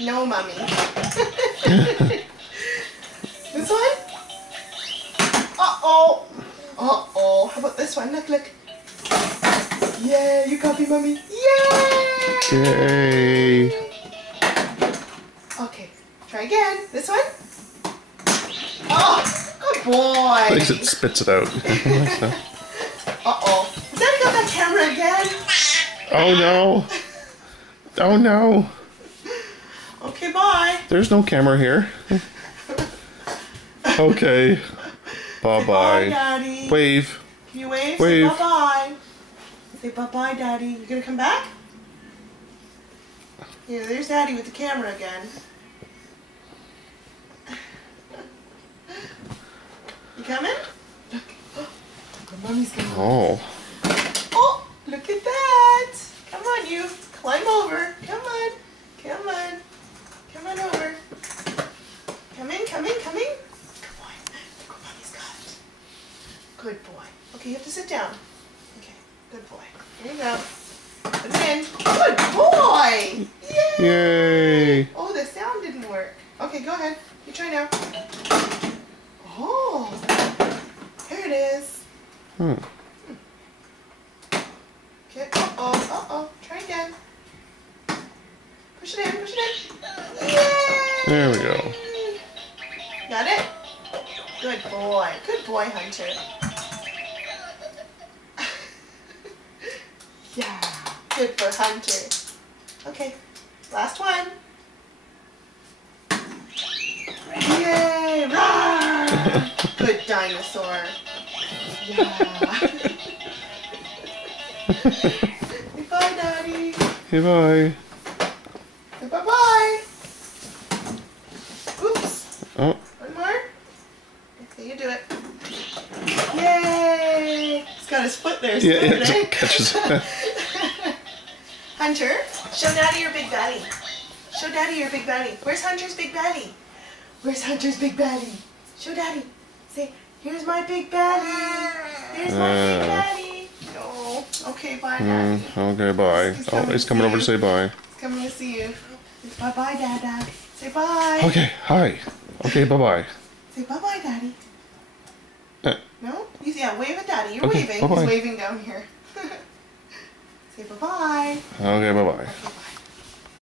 No, mommy. This one? Uh-oh. Uh-oh. How about this one? Look, look. Yeah, you copy, mommy. Yay! Yay! Okay, try again. This one? Oh, good boy. At least it spits it out. Uh-oh. Is Daddy got that camera again? Oh no! Oh no! Okay, bye. There's no camera here. Okay. Bye, Bye-bye. Daddy. Wave. Can you wave? Wave. Say bye-bye. Say bye-bye, Daddy. You gonna come back? Yeah, there's Daddy with the camera again. You coming? Look. Your mommy's coming. Oh. Oh, look at that. Come on, you. Climb over. Come on. Come on. Come on over. Come in, come in, come in. Good boy. Look what mommy's got. Good boy. Okay, you have to sit down. Okay, good boy. Here you go. Put it in. Good boy. Yay. Yay! Oh, the sound didn't work. Okay, go ahead. You try now. Oh, here it is. Hmm. Okay. Uh-oh. Try again. Push it in. Push it in. Yay! There we go. Got it? Good boy. Good boy, Hunter. Yeah. Good for Hunter. Okay. Last one. Yay! Roar! Good dinosaur. Yeah. Bye, Daddy. Hey, bye. Bye-bye. Oops. Oh. One more. Okay, you do it. Yay! He's got his foot there. Yeah, Good, eh? it catches. Hunter, show Daddy your big belly. Show Daddy your big belly. Where's Hunter's big belly? Where's Hunter's big belly? Show Daddy. Say, here's my big belly. Here's my big belly. No. Okay, bye, Daddy. Okay, bye. Oh, he's coming over to say bye. He's coming to see you. Bye-bye, Dada. Say bye. Okay, hi. Okay, bye-bye. Say bye-bye, Daddy. No? Yeah, wave at Daddy. You're Okay, waving. bye-bye. He's waving down here. Say bye-bye. Okay, bye-bye. Okay, bye.